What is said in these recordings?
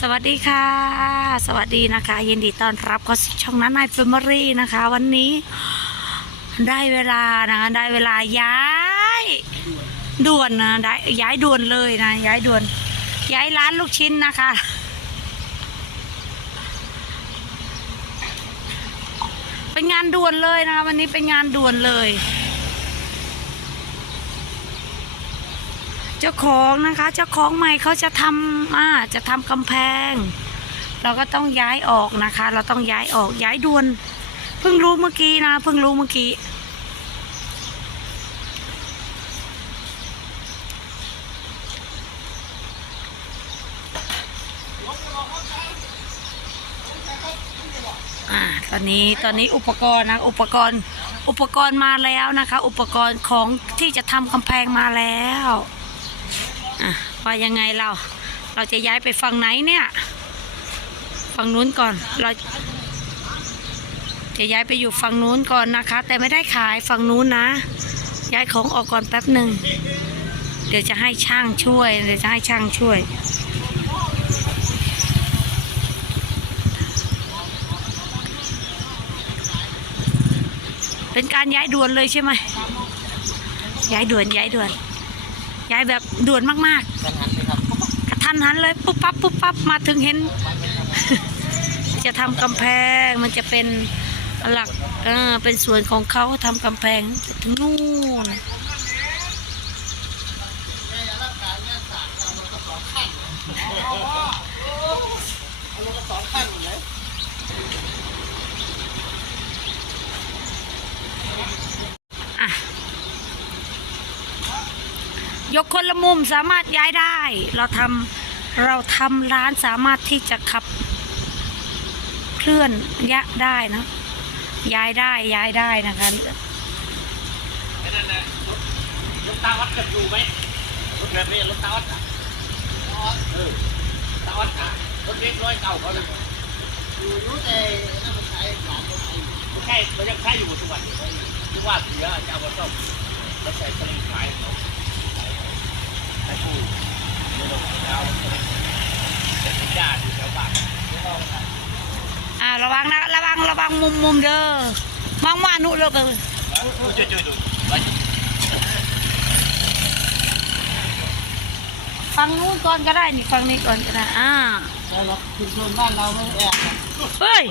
สวัสดีค่ะ สวัสดีนะคะ ยินดีต้อนรับเข้าสู่ช่องนั้นนายเฟมอรี่นะคะ วันนี้ ได้เวลานะคะได้เวลาย้าย ด่วนนะได้ย้ายด่วนเลยนะ ย้ายด่วน ย้ายร้านลูกชิ้นนะคะ เป็นงานด่วนเลยนะคะวันนี้เป็นงานด่วนเลย เจ้าของนะคะ เจ้าของใหม่เขาจะทำอ่าจะทำกำแพง เราก็ต้องย้ายออกนะคะ เราต้องย้ายออกย้ายด่วน เพิ่งรู้เมื่อกี้นะ เพิ่งรู้เมื่อกี้อ่าตอนนี้ตอนนี้อุปกรณ์นะอุปกรณ์อุปกรณ์มาแล้วนะคะ อุปกรณ์ของที่จะทำกำแพงมาแล้ว อะว่ายังไงเรา เราจะย้ายไปฝั่งไหนเนี่ย ฝั่งนู้นก่อน เราจะย้ายไปอยู่ฝั่งนู้นก่อนนะคะ แต่ไม่ได้ขายฝั่งนู้นนะ ย้ายของออกก่อนแป๊บหนึ่ง เดี๋ยวจะให้ช่างช่วย เดี๋ยวจะให้ช่างช่วยเป็นการย้ายด่วนเลยใช่ไหมย้ายด่วนย้ายด่วน ย้ายแบบด่วนมากๆกระทันหันเลยปุ๊บปั๊บปุ๊บปั๊บมาถึงเห็น จะทำกำแพงมันจะเป็นหลักเออเป็นส่วนของเขาทำกำแพงถึงนู่นอะ ยกคนละมุมสามารถย้ายได้ เราทำเราทำร้านสามารถที่จะขับ เคลื่อนยะได้นะ ย้ายได้ย้ายได้นะคะนั่นนะรถตาวัดจะอยู่ไหมรถแบบนี้รถตาวัดอะเออตาวัดอะรถเล็กร้อยเก่าเขาเลยอยู่รู้แต่นั่นมันใช้หลานคนไทยไม่ใช่มันยังใช้อยู่ทุกวันนี้ทุกวันเสียจะเอามาซ่อมแล้วใส่สลิงขายเขา อ้ผู้เดี๋ยวเราจะเอาสลิงเป็นญาติอยู่แถวบ้านอ่าระวังนะระวังระวังมุมมุมเด้อมองว่านุเลิกเลยช่วยช่วยดูฟังนู้นก่อนก็ได้นี่ฟังนี้ก่อนก็ได้อ่าแล้วเราชุมชนบ้านเราไม่แอบเฮ้ย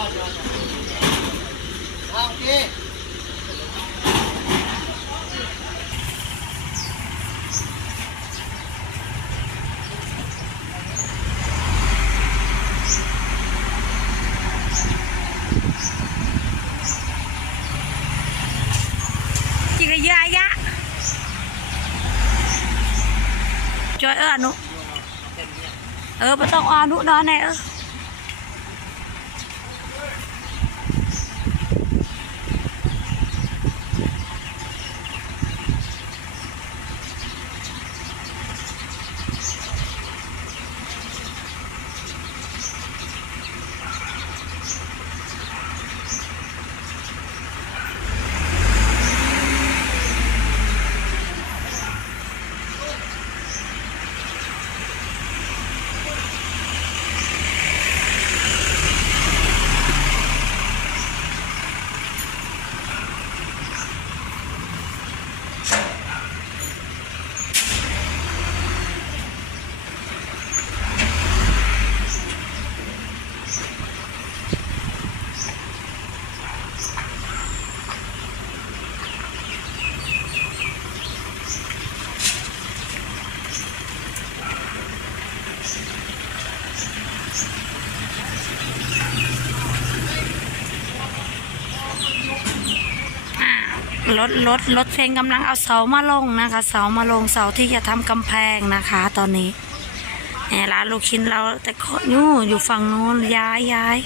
จิกยายะจอยเอออนุเออไม่ต้องเอาอนุนอนแน่เอออ่า รถรถรถเซนกำลังเอาเสามาลงนะคะ เสามาลงเสาที่จะทำกำแพงนะคะ ตอนนี้แหมร้านลูกชิ้นเราแต่ขนู่อยู่ฝั่งนู้นย้ายย้าย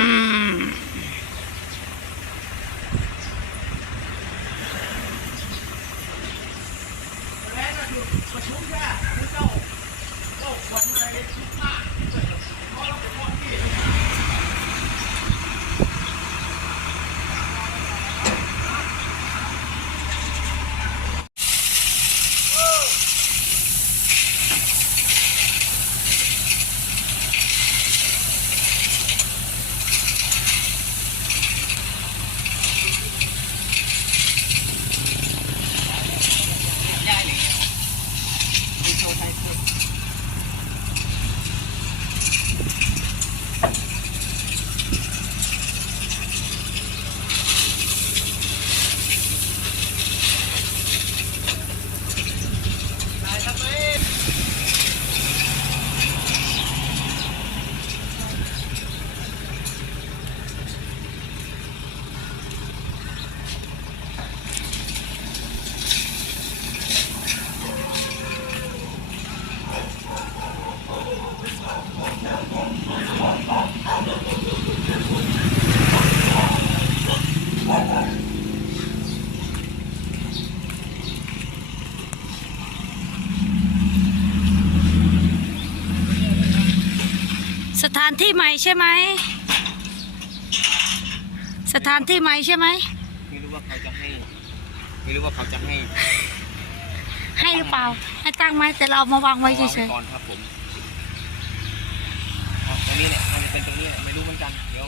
อื ที่ใหม่ใช่ไหม สถานที่ใหม่ใช่ไหม ไม่รู้ว่าเขาจะให้ ไม่รู้ว่าเขาจะให้ให้หรือเปล่า ให้ตั้งไหมแต่เราเอามาวางไว้เฉอายๆ ก่อนครับผมเอาตรงนี้แหละมันจะเป็นตรงนี้แหละไม่รู้เหมือนกัน เดี๋ยว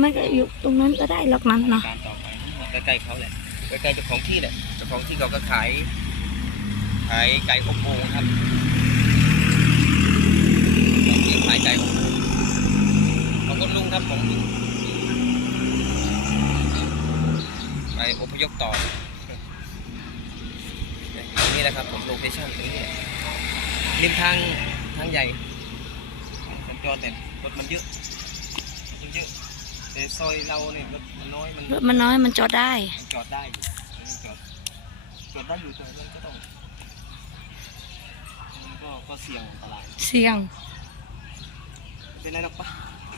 ไม่ก็อยู่ตรงนั้นก็ได้หรอกนั้นเนาะการต่อไปใกล้ๆเขาแหละใกล้ๆเจ้าของที่แหละเจ้าของที่เขาก็ขาย ขายไก่อบโอ่งครับเจ้าของที่ขายไก่อบโอ่งของ คุณลุงครับของลุงไปอพยพต่อตรงนี้แหละครับผมโลเคชั่นตรงนี้ริมทางทางใหญ่สัญจรเนี่ยรถมันเยอะเยอะแต่ซอยเราเนี่ยรถมันน้อยมันรถมันน้อยมันจอดได้มันจอดได้อยู่มันจอดจอดได้อยู่แต่มันก็ต้องมันก็ก็เสี่ยงอันตรายเสี่ยงเป็นไรหรอกปะ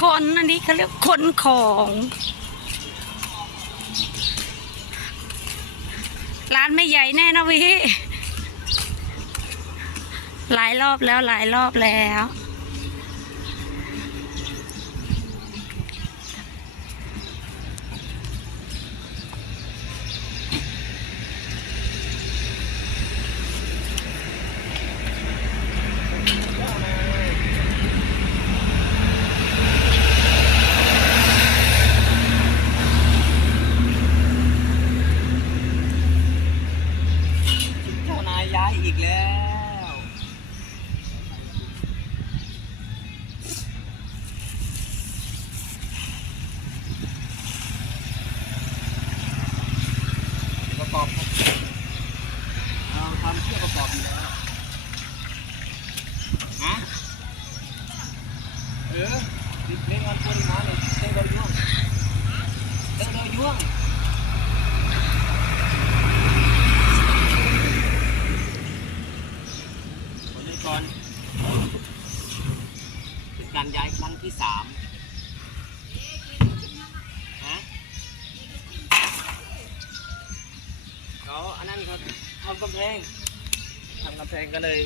คนอันนี้เขาเรียกคนของ ร้านไม่ใหญ่แน่นะวิหลายรอบแล้วหลายรอบแล้ว เจ้านายย้ายอีกแล้ว ประกอบครับเราทำเชื่อประกอบอยู่แล้วฮะเออติดเล่นงานคนมาเลยเต้นเราย่วงเต้นเราย่วงวันนี้ก่อนเป็นการย้ายครั้งที่สามฮะ เขาอันนั้นเขาทำกำแพงทำ กำแพงก็เลย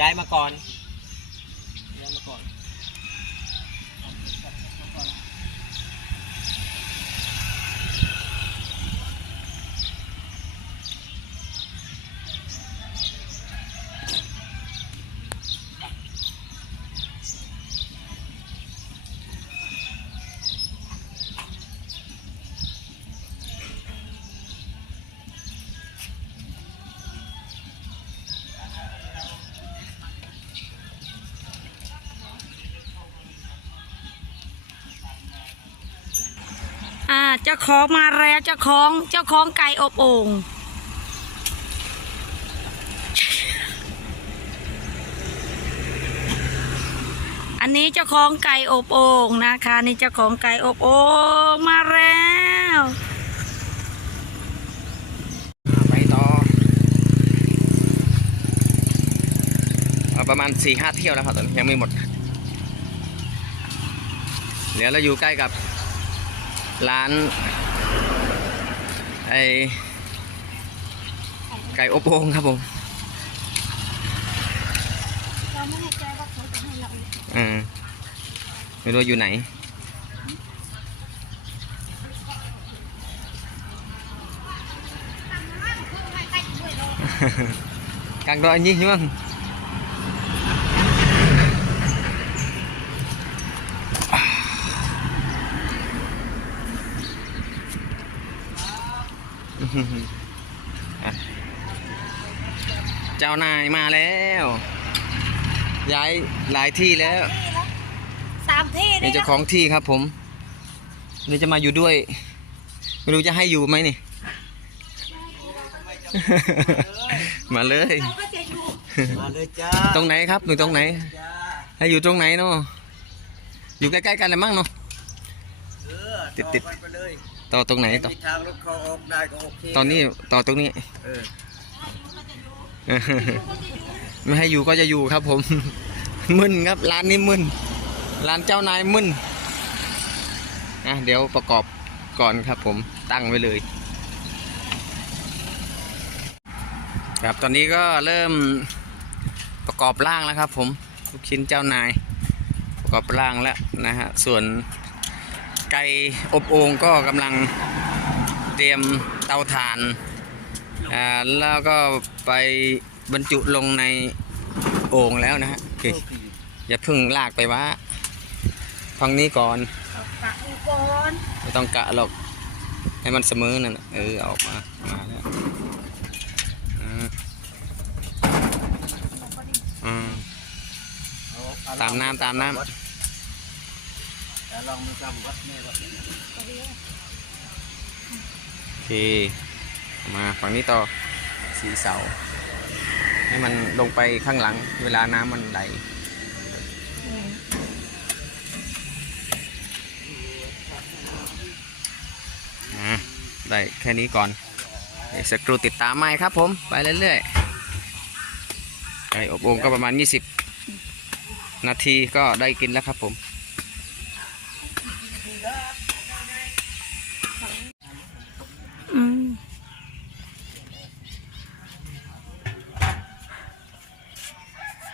ย้ายมาก่อนย้ายมาก่อน เจ้าของมาแล้วเจ้าของเจ้าของไก่อบโอ่งอันนี้เจ้าของไก่อบโอ่งนะคะ นี่เจ้าของไก่อบโอ่งมาแล้วไปต่อประมาณสี่ห้าเที่ยวแล้วครับตอนนี้ยังไม่หมดเดี๋ยวเราอยู่ใกล้กับ ร้านไอไก่อบโอ่งครับผมเราไม่แน่ใจว่าเขาจะให้เราอืมไม่รู้อยู่ไหน càng đợi nhìn nhưng À. เจ้านายมาแล้ว ย้ายหลายที่แล้วสามที่นี่เจ้าของที่ครับ ผมนี่จะมาอยู่ด้วย ไม่รู้จะให้อยู่ไหมนี่ มาเลยก็จะอยู่มาเลยจ้าตรงไหนครับอยู่ตรงไหน จ้าให้อยู่ตรงไหนเนาะอยู่ใกล้ๆกันเลยมั้งเนาะเออติดติดต่อไปเลย ต่อตรงไหนต่อ มีทางรถเขาออกได้ก็โอเคตอนนี้ต่อตรงนี้ เออไม่ให้อยู่ก็จะอยู่ครับผม มึนครับร้านนี้มึน ร้านเจ้านายมึนอะเดี๋ยวประกอบก่อนครับผมตั้งไว้เลย ครับตอนนี้ก็เริ่มประกอบร่างแล้วครับผมลูกชิ้นเจ้านาย ประกอบร่างแล้วนะฮะส่วน ไก่อบโอ่งก็กำลังเตรียมเตาถ่านอ่าแล้วก็ไปบรรจุลงในโอ่งแล้วนะฮะโอเคอย่าเพิ่งลากไปว่าฟังนี้ก่อนปากอีกก่อนไม่ต้องกะหรอกให้มันเสมอนั่นน่ะเออเอาออกมามาแล้วอืมอืมเอเอตามน้ำตามน้ำแต่ ลองมือจำวัดแม่วัดโอเค มาฝั่งนี้ต่อสีเสา ให้มันลงไปข้างหลัง เวลาน้ำมันไหลอะได้แค่นี้ก่อนสกรูติดตามใหม่ครับผม ไปเรื่อยๆไก่อบโอ่งก็ประมาณ 20 นาทีก็ได้กินแล้วครับผม อืม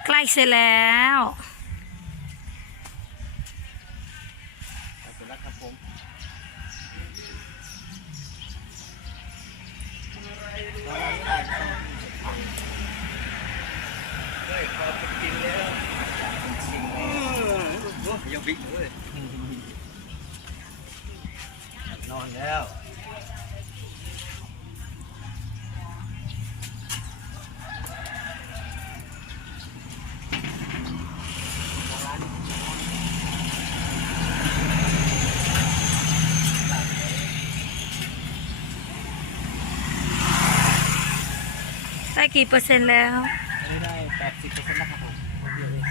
ใกล้เสร็จแล้วเสร็จแล้วครับผมเฮ้ยพอเป็นจริงแล้วจริงเออยังวิ่งเลยนอนแล้ว กี่เปอร์เซ็นต์แล้ว อันนี้ได้แปดสิบเปอร์เซ็นต์แล้วครับผมคนเดียวเอง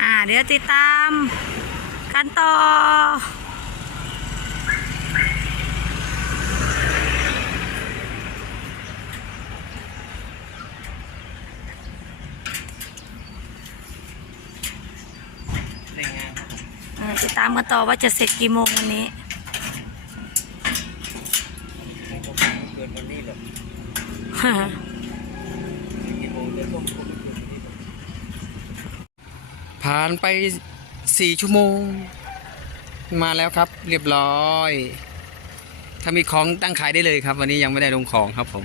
อ่าเดี๋ยวติดตามกันต่อ ได้งานครับผม อ่าติดตาม กันต่อว่าจะเสร็จกี่โมงวันนี้ เกินวันนี้เลยฮ่ากี่โมงเดี๋ยวต้องคงไม่เกินวันนี้หรอกผ่านไปสี่ชั่วโมง มาแล้วครับ เรียบร้อย ถ้ามีของตั้งขายได้เลยครับ วันนี้ยังไม่ได้ลงของครับผม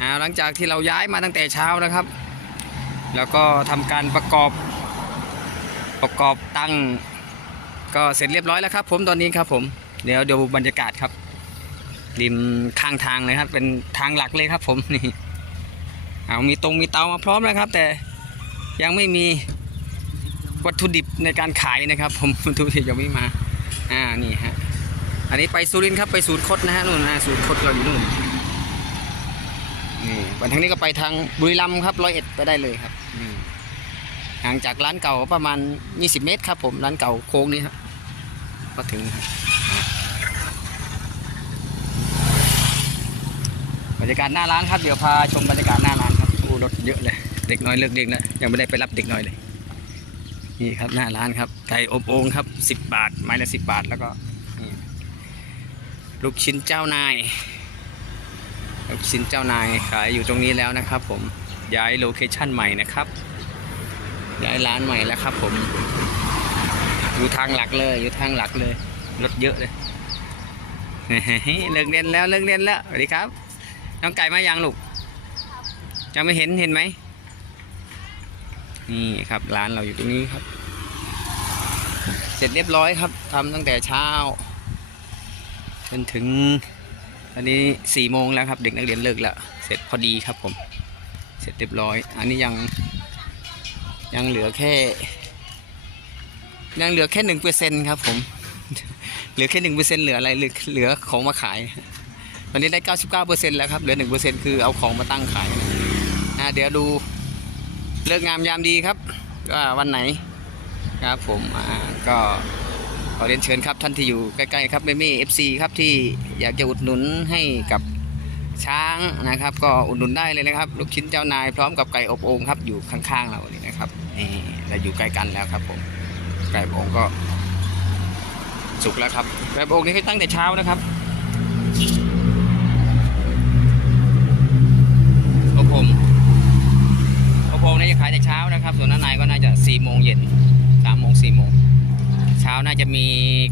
อ่าหลังจากที่เราย้ายมาตั้งแต่เช้านะครับ แล้วก็ทำการประกอบประกอบตั้ง ก็เสร็จเรียบร้อยแล้วครับ ผมตอนนี้ครับผมเดี๋ยวดูบรรยากาศครับริมข้างทางเลยครับ เป็นทางหลักเลยครับ ผมนี่เอามีตรงมีเตามาพร้อมแล้วครับ แต่ยังไม่มีวัตถุดิบในการขายนะครับ ผมวัตถุดิบยังไม่มา อ่านี่ฮะอันนี้ไปสุรินทร์ครับไปศูนย์คดนะฮะนู่นนะศูนย์คดเราอยู่นู่นนี่วันทางนี้ก็ไปทางบุรีรัมย์ครับร้อยเอ็ดไปได้เลยครับ ห่างจากร้านเก่าประมาณ 20 เมตรครับผมร้านเก่าโค้งนี้ครับก็ถึงบรรยากาศหน้าร้านครับเดี๋ยวพาชมบรรยากาศหน้าร้านครับอู้รถเยอะเลยเด็กน้อยเลิกเด็กแล้วยังไม่ได้ไปรับเด็กน้อยเลยนี่ครับหน้าร้านครับไก่อบโอ่งครับสิบบาทไม้ละสิบบาทแล้วก็ลูกชิ้นเจ้านายลูกชิ้นเจ้านายขายอยู่ตรงนี้แล้วนะครับ ผมย้ายโลเคชั่นใหม่นะครับ ย้ายร้านใหม่แล้วครับ ผม อยู่ทางหลักเลย อยู่ทางหลักเลย รถเยอะเลยเลิกเรียนแล้วเลิกเรียนแล้วสวัสดีครับ น้องไก่มายังลูกยังไม่เห็นเห็นไหมนี่ครับร้านเราอยู่ตรงนี้ครับ เสร็จเรียบร้อยครับทำตั้งแต่เช้าจนถึงตอนนี้สี่โมงแล้วครับ เด็กนักเรียนเลิกแล้วเสร็จพอดีครับผม เสร็จเรียบร้อย อันนี้ยัง ยังเหลือแค่ ยังเหลือแค่หนึ่งเปอร์เซ็นครับผม เหลือแค่หนึ่งเปอร์เซ็นเหลืออะไรเหลือของมาขาย ตอนนี้ได้99%แล้วครับ เหลือ1%คือเอาของมาตั้งขายนะเดี๋ยวดูเลิกงามยามดีครับว่าวันไหนครับผมก็ขอเรียนเชิญครับท่านที่อยู่ใกล้ๆครับเมมี่เอฟซีครับที่อยากจะอุดหนุนให้กับช้างนะครับ ก็อุดหนุนได้เลยนะครับ ลูกชิ้นเจ้านายพร้อมกับไก่อบโอ่งครับอยู่ข้างๆเรานี่นะครับ นี่เราอยู่ใกล้กันแล้วครับผมไก่อบโอ่งก็ สุกแล้วครับไก่อบโอ่งนี่ให้ตั้งแต่เช้านะครับอบผมอบผมน่จะขายแต่เช้านะครับ ส่วนน้านายก็น่าจะ4โมงเย็น3โมง4โมงเช้าน่าจะมี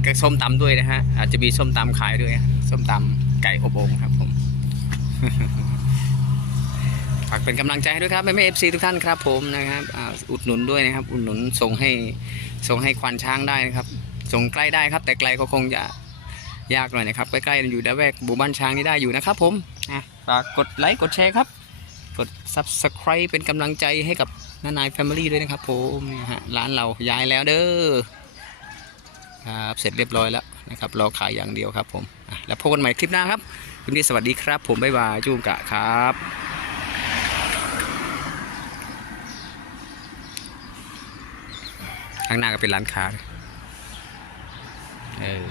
กระส้มตำด้วยนะฮะอาจจะมีส้มตำขายด้วยส้มตำไก่อบโอ่งครับผมากเป็นกำลังใจให้ด้วยครับแม่แม่เอฟซีทุกท่านครับผมนะครับอ,อุดหนุนด้วยนะครับ อุดหนุนส่งให้ส่งให้ควานช้างได้นะครับ ส่งใกล้ได้ครับ แต่ไกลก็คงจะยากหน่อยนะครับใกล้ๆอยู่ละแวกหมู่บ้านช้างนี่ได้อยู่นะครับผมอะฝากกดไลค์กดแชร์ครับ กด subscribe เป็นกำลังใจให้กับน้านายแฟมิลี่ด้วยนะครับผมนี่ฮะร้านเราย้ายแล้วเด้อครับเสร็จเรียบร้อยแล้วนะครับรอขายอย่างเดียวครับผมแล้วพบกันใหม่คลิปหน้าครับคลิปนี้สวัสดีครับ ผมบ๊ายบายจุ้งกะครับ ข้างหน้าก็เป็นร้านค้าเออ